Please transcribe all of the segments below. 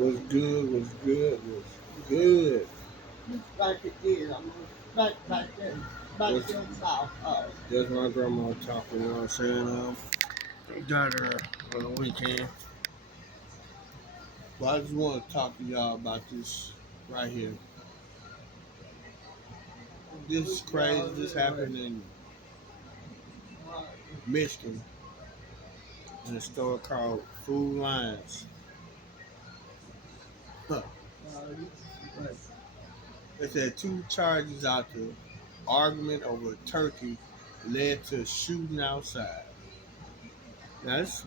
Was good, was good, was good. Back again. I'm back then. Back Was down south. Oh. That's my grandma talking, you know what I'm saying? Got her on the weekend. But I just want to talk to y'all about this right here. This is crazy. This happened in Michigan in a store called Food Lions. Huh. They said two charges out there. Argument over turkey led to shooting outside. Now, it's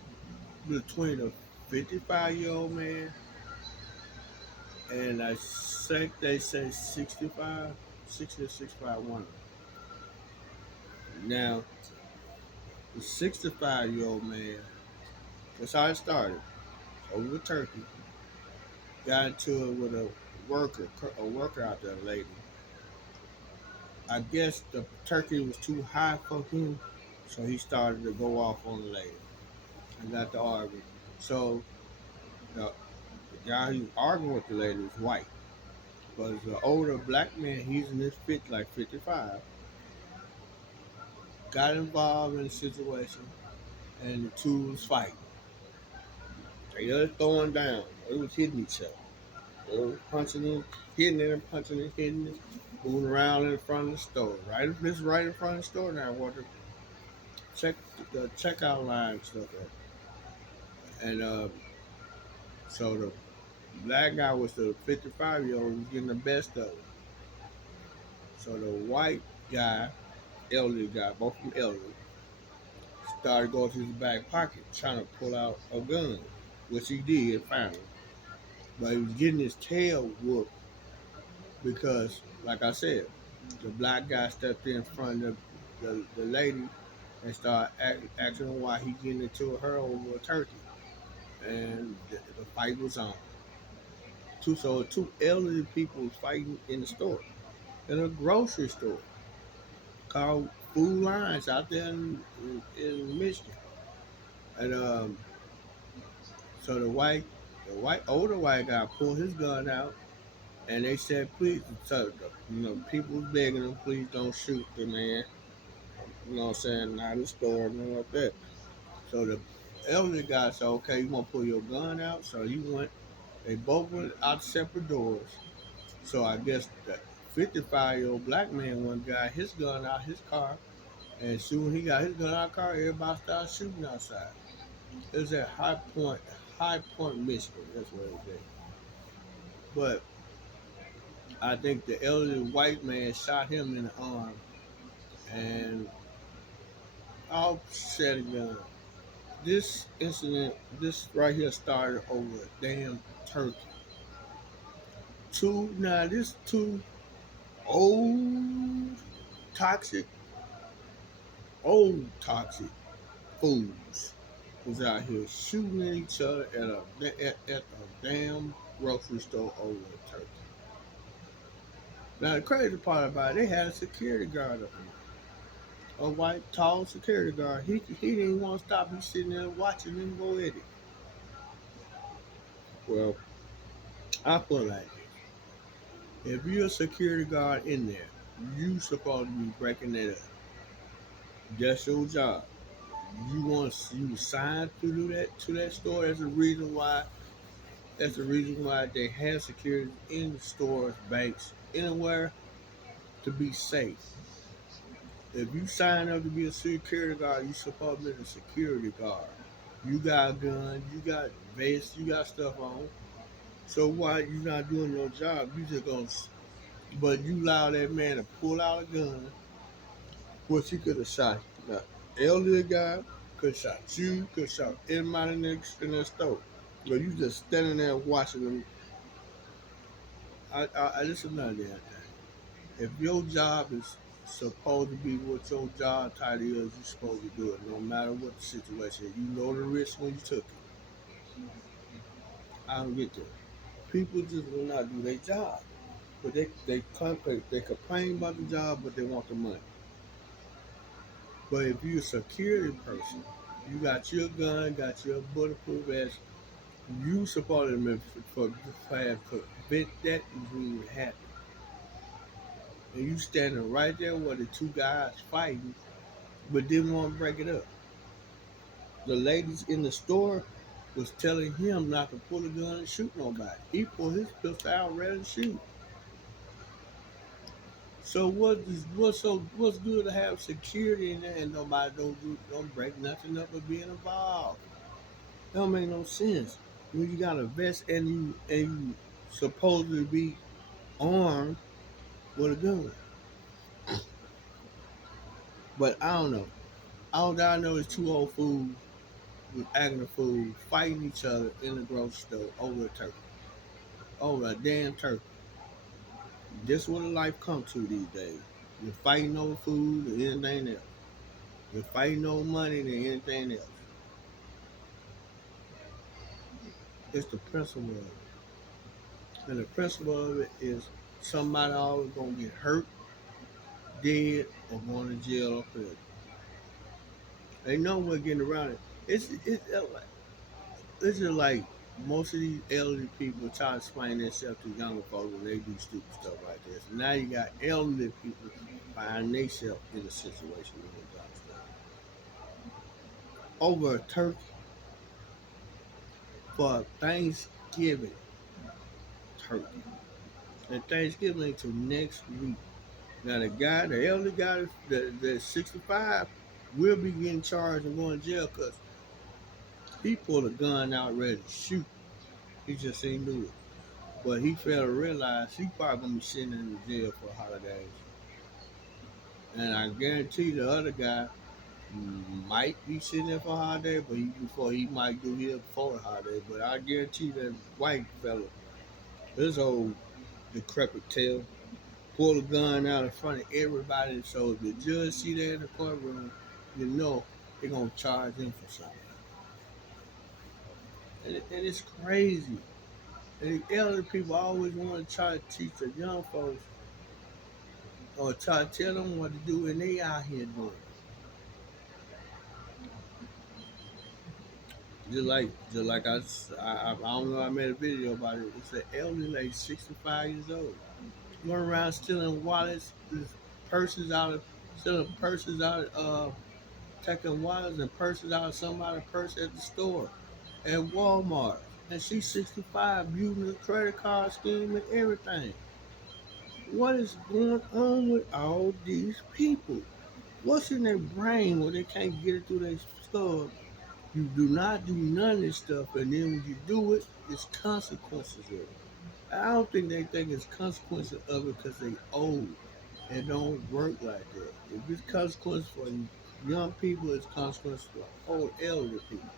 between a 55-year-old man and I think they say 65, 60 or 65 one. Now, the 65-year-old man, that's how it started, over turkey, got into it with a worker out there, lady. I guess the turkey was too high for him, so he started to go off on the lady and got to argue. So, the guy who was arguing with the lady was white. But the older black man, he's in his 50, like 55, got involved in the situation, and the two was fighting. They was throwing down. They was hitting each other. They was punching him, hitting it, and punching it, hitting it, moving around in front of the store. This is right in front of the store now, where check the checkout line and stuff at. And so the black guy was the 55-year-old was getting the best of it. So the white guy, elderly guy, both of them elderly, started going to his back pocket trying to pull out a gun, which he did finally. But he was getting his tail whooped because, like I said, the black guy stepped in front of the lady and started asking why he getting into her over a turkey. And the fight was on. Two elderly people was fighting in the store, in a grocery store called Food Lines out there in Michigan. And so the older white guy pulled his gun out, and they said, please, so people was begging him, please don't shoot the man. You know what I'm saying? Not in the store, nothing like that. So the elderly guy said, okay, you want to pull your gun out? So he went, they both went out separate doors. So I guess the 55-year-old black man one got his gun out his car, and soon he got his gun out of the car, everybody started shooting outside. It was at High Point, Michigan. That's where it was at. But I think the elderly white man shot him in the arm, and all said and done. This incident, this right here started over a damn turkey. This two old, toxic, toxic fools was out here shooting at each other at a damn grocery store over a turkey. Now the crazy part about it, they had a security guard up there, a white tall security guard. He didn't want to stop. He's sitting there watching them go at it. Well, I put it like this: if you're a security guard in there, you supposed to be breaking it up. That's your job. You signed to do that to that store. That's the reason why. That's the reason why they have security in stores, banks, anywhere to be safe. If you sign up to be a security guard, you supposed to be a security guard. You got a gun, you got vests, you got stuff on. So why you not doing your job? You just gonna, but you allow that man to pull out a gun, which he could have shot the elderly guy, could have shot you, could have shot anybody in the store. But you just standing there watching them. This is another damn thing. If your job is supposed to be what your job title is, you're supposed to do it, no matter what the situation is. You know the risk when you took it. I don't get that. People just will not do their job, but they complain about the job, but they want the money. But if you're a security person, you got your gun, got your bulletproof vest, You supported him for prevent that from happening. And you standing right there where the two guys fighting, but didn't want to break it up. The ladies in the store was telling him not to pull a gun and shoot nobody. He pulled his pistol out ready to shoot. So what's good to have security in there and nobody don't break nothing up or being involved? That don't make no sense. When you got a vest and you supposedly be armed with a gun. But I don't know. All that I know is two old fools was acting a fool, fighting each other in the grocery store over a turkey. Over a damn turkey. This is what life comes to these days. You're fighting over food or anything else. You're fighting over money than anything else. It's the principle of it. And the principle of it is somebody always gonna get hurt, dead, or going to jail or prison. Ain't no way getting around it. It's just like most of these elderly people try to explain themselves to younger folks when they do stupid stuff like this. And now you got elderly people finding themselves in a situation doing dumb stuff. Over a turkey for Thanksgiving turkey. And Thanksgiving ain't till next week. Now the elderly guy that's 65 will be getting charged and going to jail because he pulled a gun out ready to shoot. He just ain't do it. But he failed to realize he probably gonna be sitting in the jail for holidays. And I guarantee the other guy might be sitting there for a holiday, but he might do here before the holiday. But I guarantee that white fella, this old decrepit tail, pull a gun out in front of everybody. So if the judge see that in the courtroom, you know they're gonna charge him for something. And it's crazy. And the elderly people always want to try to teach the young folks or try to tell them what to do, and they out here doing it. Just like I don't know. I made a video about it. It's an elderly lady, 65 years old, going around stealing wallets, purses out of, stealing purses out, taking wallets and purses out of somebody's purse at the store, at Walmart, and she's 65, using the credit card scheme and everything. What is going on with all these people? What's in their brain when they can't get it through their skull? You do not do none of this stuff, and then when you do it, it's consequences of it. I don't think they think it's consequences of it because they old and don't work like that. If it's consequences for young people, it's consequences for old elderly people.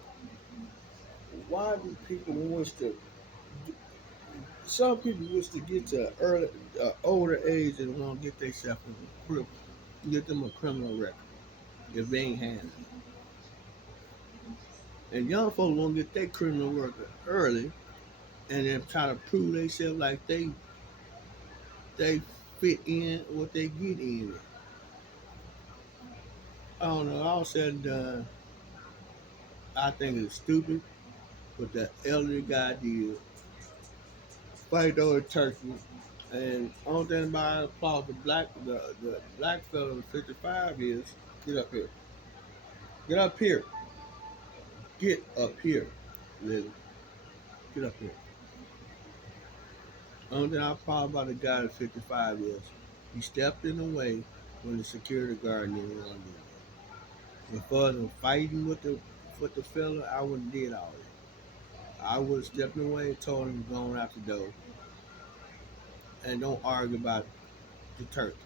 Why do people wish to? Some people wish to get to older age and want to get themselves get them a criminal record if they ain't had it. And young folks want to get their criminal record early and then try to prove themselves like they fit in what they get in. I don't know. All said and done, I think it's stupid. What the elderly guy did, fight over turkey, and only thing about it, applaud the black fellow 55 is get up here, get up here, get up here, Lily, get up here. Only thing I applaud about the guy at 55 is he stepped in the way when the security guard didn't want to do it. If I was fighting with the fella, I wouldn't did all that. I would have stepped away and told him to go on out the door and don't argue about the turkey.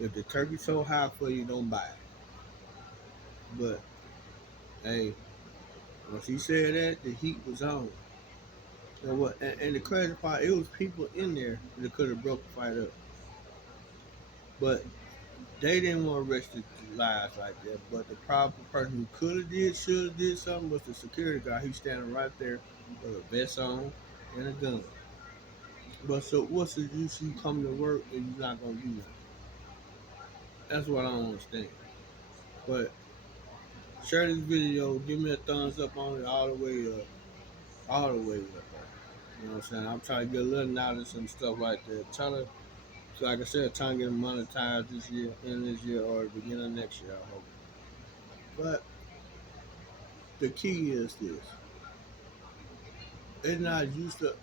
If the turkey's so high for you, don't buy it. But hey, once he said that, the heat was on. And the crazy part, it was people in there that could have broke the fight up. But they didn't want to risk their lives like that. But the proper person who could have did, should have did something was the security guy. He's standing right there with a vest on and a gun. But so what's the use you come to work and you're not gonna do nothing? That's what I don't understand. But share this video, give me a thumbs up on it all the way up. all the way up. You know what I'm saying? I'm trying to get a little knowledge and stuff like that. Trying to, so like I said, trying to get monetized this year, in this year, or the beginning of next year. I hope. But the key is this: it's not used to.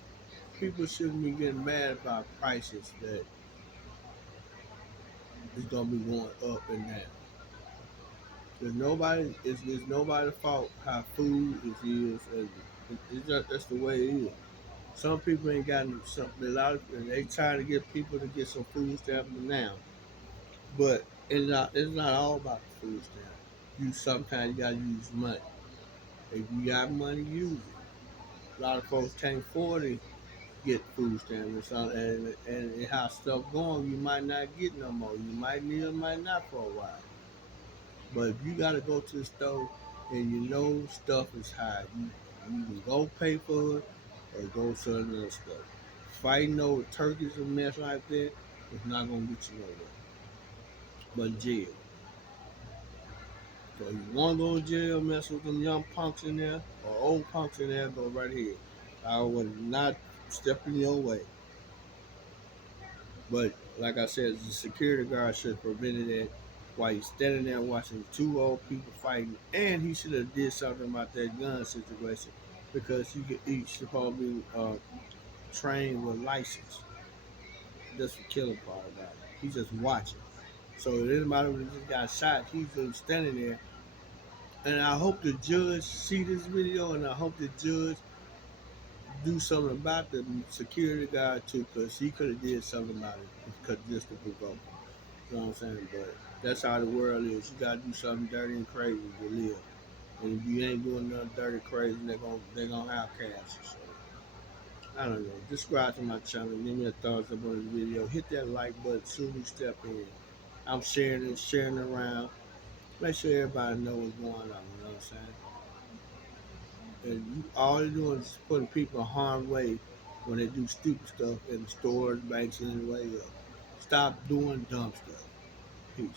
People shouldn't be getting mad about prices that is gonna be going up and down. It's nobody's fault how food is, and it's just that's the way it is. Some people ain't gotten something. A lot of they trying to get people to get some food stamps now, but it's not all about the food stamp. You sometimes you gotta use money. If you got money, use it. A lot of folks can't afford to get food stamps and something, and how stuff going, you might not get no more. You might need them, might not for a while. But if you gotta go to the store and you know stuff is high, you can go pay for it or go to another store. Fighting over turkeys and mess like that is not gonna get you nowhere. But jail. So you wanna go to jail, mess with them young punks in there or old punks in there, go right here. I would not step in your way. But like I said, the security guard should have prevented that while he's standing there watching two old people fighting, and he should have did something about that gun situation because he could each supposed to be trained with license. That's the killing part about it. He's just watching. So it doesn't matter when he just got shot. He's just standing there, and I hope the judge see this video, and I hope the judge do something about the security guard too, because he could have did something about it because just to provoke. You know what I'm saying? But that's how the world is. You gotta do something dirty and crazy to live. And if you ain't doing nothing dirty crazy, they're gonna outcast you. So I don't know. Subscribe to my channel. Give me a thumbs up on this video. Hit that like button soon as you step in. I'm sharing it around. Make sure everybody know what's going on. You know what I'm saying? And all they're doing is putting people in harm's way when they do stupid stuff in stores, banks, and anywhere else. Stop doing dumb stuff. Peace.